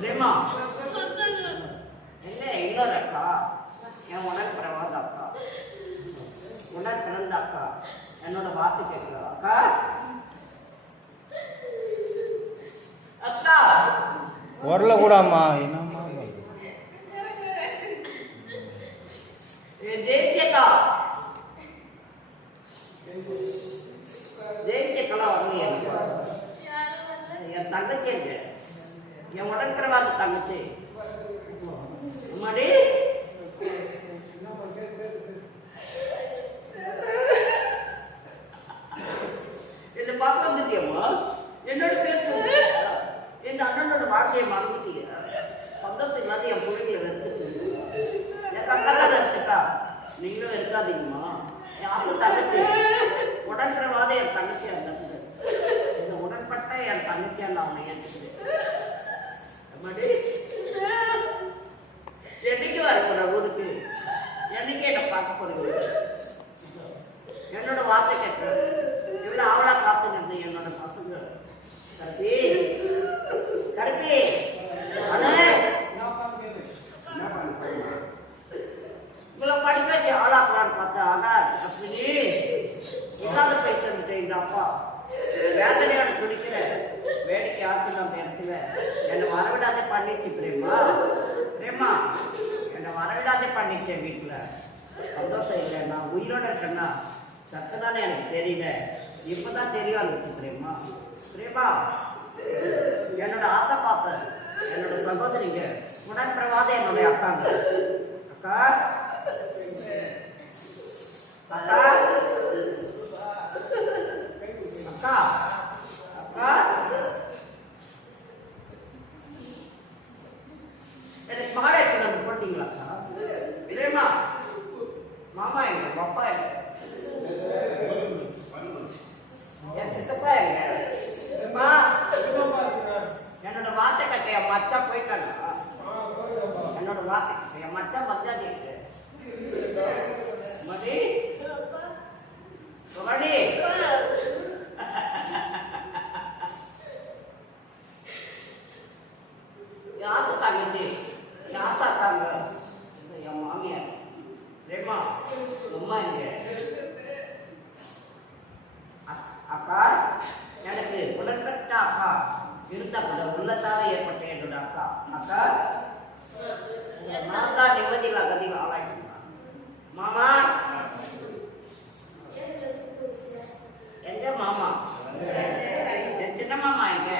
பிரேமா. என்ன இன்னொரு அக்கா? என் உனக்கு பிறவாத அக்கா. உனக்கு பிறந்த அக்கா. என்னோட வார்த்தை கேட்கல அக்கா. அக்கா. வரல கூடாம்மா. என்னம்மா? ஜெயந்தி அக்கா. ஜெயந்தி அக்கெல்லாம் வரலையே என் தங்கச்சி என் உடன்பிறவாத தங்கச்சி. அம்மாடி. என்ன பார்க்க வந்துட்டியம்மா? என்னோட பேசு என் அண்ணனோட வாழ்க்கையை மறந்துட்டிய. சந்தோஷம் இல்லாத என் பிள்ளைகளை வெறுத்துட்டு. என் அக்கெல்லாம் வெறுத்துட்டா? நீங்களும் இருக்காதீங்கம்மா என் ஆசை தங்கச்சி. உடன்பிறவாத என் தங்கச்சியா இருந்தது இந்த உடன்பட்ட என் தங்கச்சியா நான் அவனை ஏற்றுக்கிறேன் என்னைக்கு வர போற ஊருக்கு? என்னைக்கு என்ன பார்க்க போறீங்க? என்னோட வார்த்தை கேட்கிறேன். இவ்வளவு அவளா பார்த்துங்க என்னோட பசங்க. கருப்பி. கருப்பி. அண்ணே. உங்களை படிக்க வச்சு ஆளாக்கலான்னு பார்த்தா ஆனா அப்படி இல்லாத பேச்சு வந்துட்டேன் இந்த அப்பா வேதனையோட துடிக்கிற வேடிக்கை ஆக்குது அந்த இடத்துல என்னை வரவிடாதே பண்ணிச்சு பிரேமா பிரேமா என்னை வரவிடாதே பண்ணிச்சு என் வீட்டுல சந்தோஷம் இல்லை நான் உயிரோட இருக்கேன்னா சத்தனானே எனக்கு தெரியல. இப்பதான் தெரிய வந்துச்சு பிரேமா. பிரேமா என்னோட ஆசை பாச என்னோட சகோதரிங்க உடன்பிரவாத என்னுடைய அக்காங்க. அக்கா. அக்கா. அக்கா. அக்கா. எனக்கு மாடை எடுத்து வந்து போட்டீங்களா அக்கா? பிரேமா. மாமா எங்க பப்பா எங்க என் சித்தப்பா இல்லை என்னோட வார்த்தை கட்ட என் மச்சான் போயிட்டாங்க என்னோட வார்த்தை கட்ட என் மச்சான் பஞ்சாதி இருக்கு மதி. மடி யாசை தங்கச்சி யாசா இருக்காங்க இது என் மாமியார் ரேமா அம்மா எங்க அக்- அக்கா எனக்கு உடன்கட்ட அக்கா இருந்த கூட உள்ளத்தால ஏற்பட்ட maka அக்கா அக்கா நான் தான் நிம்மதியில் mama. ஆளாயிட்டேன் மாமா எங்க மாமா என் சின்ன மாமா இங்க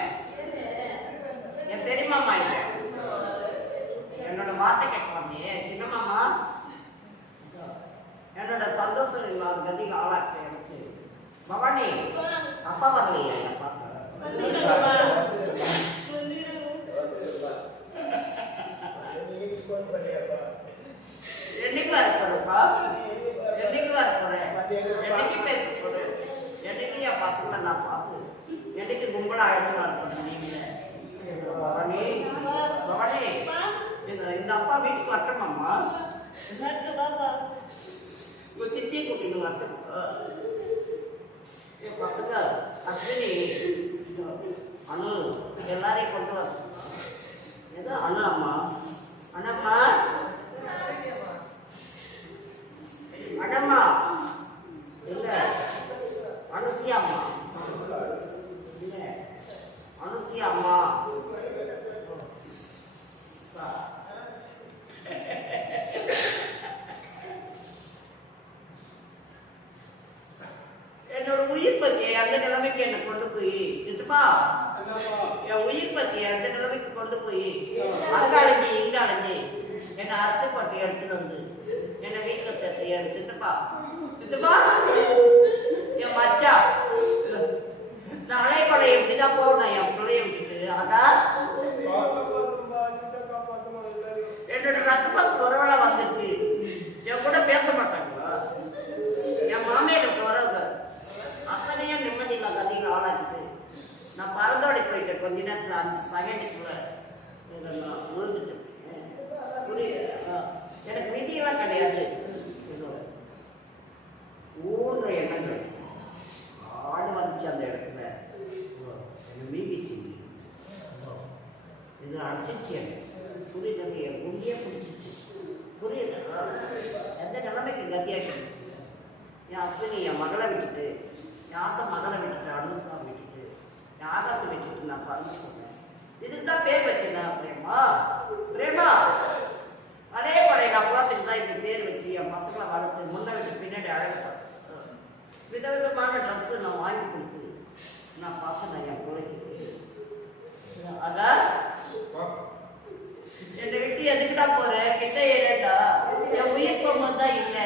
என் பெரிய மாமா இங்க என்னோட வார்த்தை கேட்கலாமே சின்ன மாமா என்னோட சந்தோஷம் இல்லாத கதியில் ஆளாக்கிட்டேன் எனக்கு பவானி அப்பா வரலையே பார்க்க என்னைக்கு வர போறப்பா என்னைக்கு வர போறேன் என்னைக்கு பேச போறேன் என்னைக்கு என் நான் பார்த்து. என்னைக்கு கும்பலா அழைச்சு வர போறேன் இந்த அப்பா வீட்டுக்கு வரட்டுமாம்மா? உங்க சித்தியை கூட்டிட்டு வரட்டும் என் பசங்க அஸ்வினி அனு எல்லாரையும் கொண்டு வர எது அனு அம்மா அண்ணம்மா அண்ணம்மா இல்ல அனுசியா அம்மா இல்ல அனுசியா அம்மா என்னோட உயிர் பத்தியை அந்த நிலைமைக்கு என்னை கொண்டு போய். சித்தப்பா என் உயிர் பத்தியை அந்த நிலைமைக்கு கொண்டு போய். அங்க அலைஞ்சி இங்க அலைஞ்சி என்னை அறுத்து பட்டி எடுத்துட்டு வந்து என்னை வீட்டுல சேர்த்து என் சித்தப்பா சித்தப்பா என் மச்சா நான் அலைப்படை எப்படிதான் போகணும் என் Cadê dele. எதுக்குடா போற? கிட்ட ஏறடா என் உயிர் போகும்போது தான் இல்லை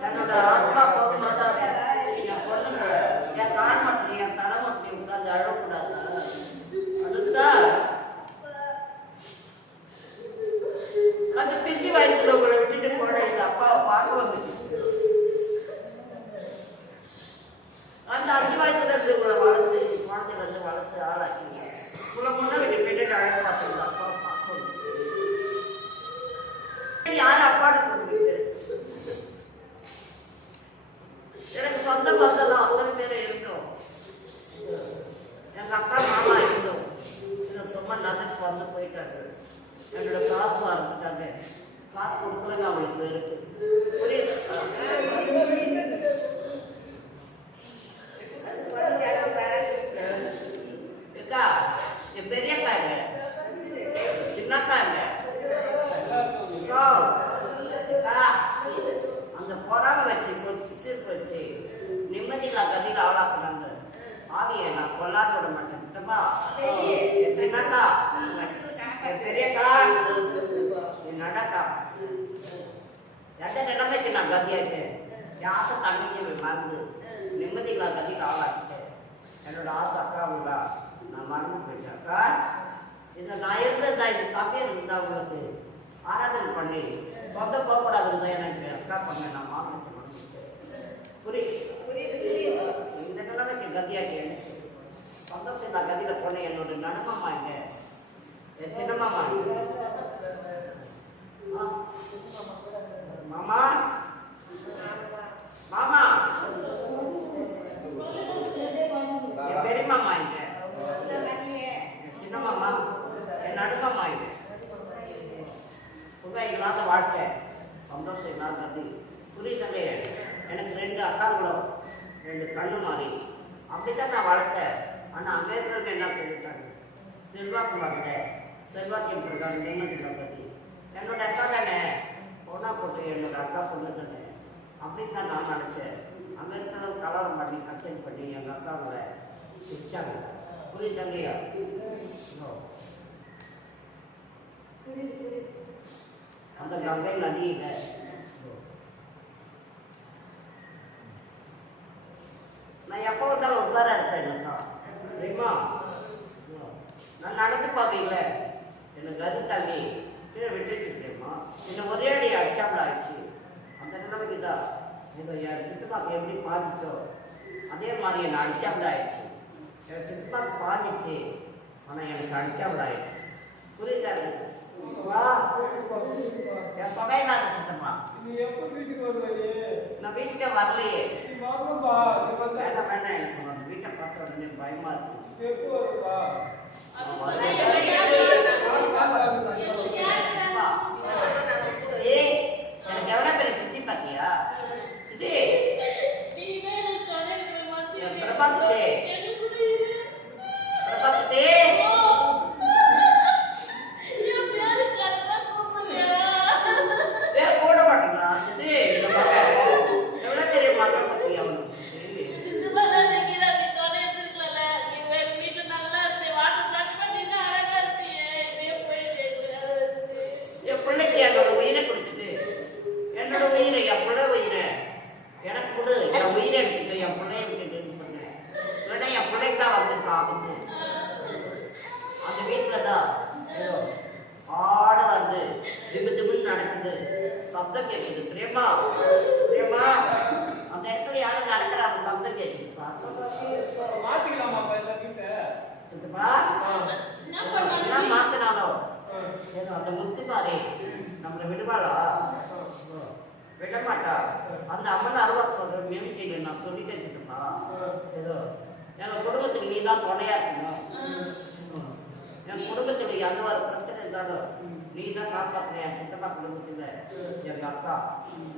என்னோட ஆத்மா போகும்போது தான் என் பொண்ணுங்க என் கால் மட்டும் என் தலை மட்டும் உட்காந்து அழக்கூடாது அனுஷ்கா அந்த பிஞ்சு வயசுல உங்களை விட்டுட்டு போன எங்க அப்பாவை பார்க்க வந்துச்சு அந்த அஞ்சு வயசுல இருந்து உங்களை வளர்த்து குழந்தைல இருந்து வளர்த்து ஆளாக்கி உங்களை முன்ன விட்டு பின்னாடி அழக பார்த்துருந்த அப்பாவை பார்க்க வந்துச்சு யார் அப்பான்னு கூப்பிட்டு எனக்கு சொந்த பந்தம் அத்தனை பேரும் இருந்தோம் எங்க அப்பா மாமா இருந்தோம் இன்னும் சும்மா நகருக்கு வந்து போயிட்டாங்க என்னோட காசு வரதுக்காக காசு கொடுக்குறேங்க அவங்களுக்கு. புரியுது? அக்கா என் பெரியப்பா இல்ல சின்னப்பா இல்ல அந்த பொறாம வச்சு கொஞ்சம் வச்சு நிம்மதியில்லா கதியில் ஆளாக்குனாங்க. ஆவியை நான் கொல்லாத விட மாட்டேன். சித்தப்பா சின்னக்கா பெரியக்கா என் நடக்கா எந்த நிலைமைக்கு நான் கதியாயிட்டேன் என் ஆசை தங்கச்சி மறந்து? நிம்மதி நான் கதியில் ஆளாக்கிட்டேன் என்னோட ஆசை அக்காவுங்களா நான் மறந்து போயிட்டேன். அக்கா நான் இருந்ததா இது தம்பி இருந்தா உங்களுக்கு ஆராதனை பண்ணி சொந்த போகக்கூடாதுன்னு தான் எனக்கு அக்கா பண்ண நான் மாற்றத்தை பண்ணிட்டேன் புரியுது இந்த நிலைமைக்கு கதியாட்டி எனக்கு சந்தோஷம் நான் கதியில போனேன் என்னோட நடுமாமா எங்க என் மாமா. மாமா. என் பெரியமாமா எங்க என் சின்னமாமா என் நடுமாமா எங்க சுகம் இல்லாத வாழ்க்கை. சந்தோஷம் இல்லாத கதி புரியுதலே எனக்கு ரெண்டு அக்காங்களும் ரெண்டு கண்ணு மாறி. அப்படித்தான் நான் வளர்த்தேன். ஆனால் அங்கே இருக்கிறவங்க என்ன சொல்லிட்டாங்க? செல்வாக்கு வரல செல்வாக்கியம் இருக்காங்க சொன்னதில்லை பற்றி என்னோட அக்கா தானே. பொண்ணா போட்டு என்னோட அக்கா பொண்ணு தானே. அப்படின்னு தான் நான் நினச்சேன். அங்கே இருக்கிற கலவரம் பண்ணி கச்சேரி பண்ணி எங்கள் அக்காவை வச்சாங்க. புரியுதல்லையா அந்த கங்கை இல்லை. நான் எப்போ வந்தாலும் உசாராக இருப்பேன் எனக்கா தெரியுமா? நான் நடந்து பார்க்கல எனக்கு அது தள்ளி கீழே விட்டுச்சு தெரியுமா? என்னை ஒரே அடி அடிச்சாமல் ஆயிடுச்சு. அந்த நிலைமைக்கு தான் இப்போ என் சித்தப்பாக்கு எப்படி பாதிச்சோ அதே மாதிரி என்னை அடிச்சாமல் ஆயிடுச்சு. என் சித்தப்பாக்கு பாதிச்சு ஆனால் எனக்கு அடிச்சாமல் ஆயிடுச்சு. புரியுதா? வா. என் சமையலாத சித்தப்பா. நான் வீட்டுக்கே வரலையே. வேண்டாம் வேண்டாம் எனக்கு உன் வீட்டை பார்த்த உடனே பயமா இருக்கு எப்போ வருவா அப்பா, எங்களுக்கு ஏய், எனக்கு எவ்வளவு பெரிய சித்தி பாத்தியா சித்தி என் பிரபாத்துட்டே பிரபாத்துட்டே வேற போட மாட்டேங்களா சித்தி இந்த மகன் எவ்வளவு பெரிய மகன் பாத்தியா அவனுக்கு என் பிள்ளைக்கு என்னோட உயிரை கொடுத்துட்டு என்னோட உயிரை என் பிள்ளை உயிரை எனக்கு கொடு என் உயிரை எடுத்துட்டு என் பிள்ளைய விட்டுட்டுன்னு சொன்னேன் இல்லைன்னா என் பிள்ளைக்கு தான் வந்திருக்கான் ஆபத்து அந்த வீட்டில் தான் ஏதோ ஆட வருது திபு திபுன்னு நடக்குது சப்தம் கேட்குது பிரேமா பிரேமா அந்த இடத்துல யாரும் நடக்கிறாங்க சப்தம் கேட்குது மாத்திக்கலாமாப்பா இந்த வீட்டை சித்தப்பா என்ன மாத்தினாலோ அந்த முத்து பாரு நம்மளை விடுவாளா? விட மாட்டா அந்த அம்மன் அருவா சொல்ற மியூனிட்டியில நான் சொல்லிட்டேன் சித்தப்பா ஏதோ எங்க குடும்பத்துக்கு நீ தான் துணையா இருக்கணும். என் குடும்பத்துல எந்த ஒரு பிரச்சனை இருந்தாலும் நீ தான் காப்பாத்துற என் சித்தப்பா குடும்பத்துல எங்க அக்கா.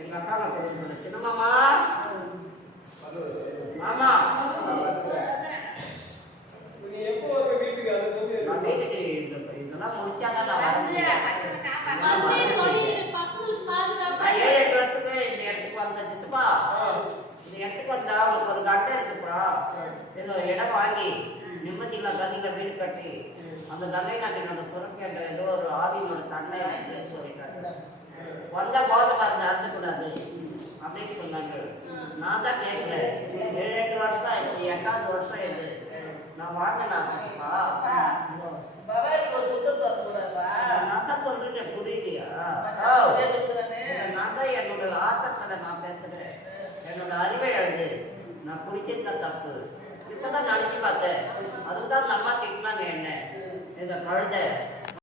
எங்க அக்கா நான் குடும்பத்துல சின்னமாமா மாமா. எப்போ இடம் வாங்கி நிம்மதியில கதியில வீடு கட்டி அந்த தந்தை நான் என்னோட சுரக்கேண்ட ஏதோ ஒரு ஆவியோட தன்னை சொல்லிட்டாங்க வந்த போது மருந்து அறுத்துக்கூடாது அப்படின்னு சொன்னாங்க. நான் தான் கேட்கல. ஏழு எட்டு வருஷம் ஆயிடுச்சு எட்டாவது வருஷம் இது. நான் வாங்கினாப்பா பவானிக்கு ஒரு புத்தகம் தரக்கூடாதா? நான் தான் சொல்றேன் புரியலையா நான் சொல்லியே கொடுக்குறேனே. நான் தான் என்னோட ஆத்தத்துல நான் பேசுறேன் என்னோட அறிவை எழுது நான் குடிச்சது தப்பு. இப்பதான் நினைச்சு பார்த்தேன். அதுதான் நம்ம திட்டலாம் என்ன. இந்த கழுதை.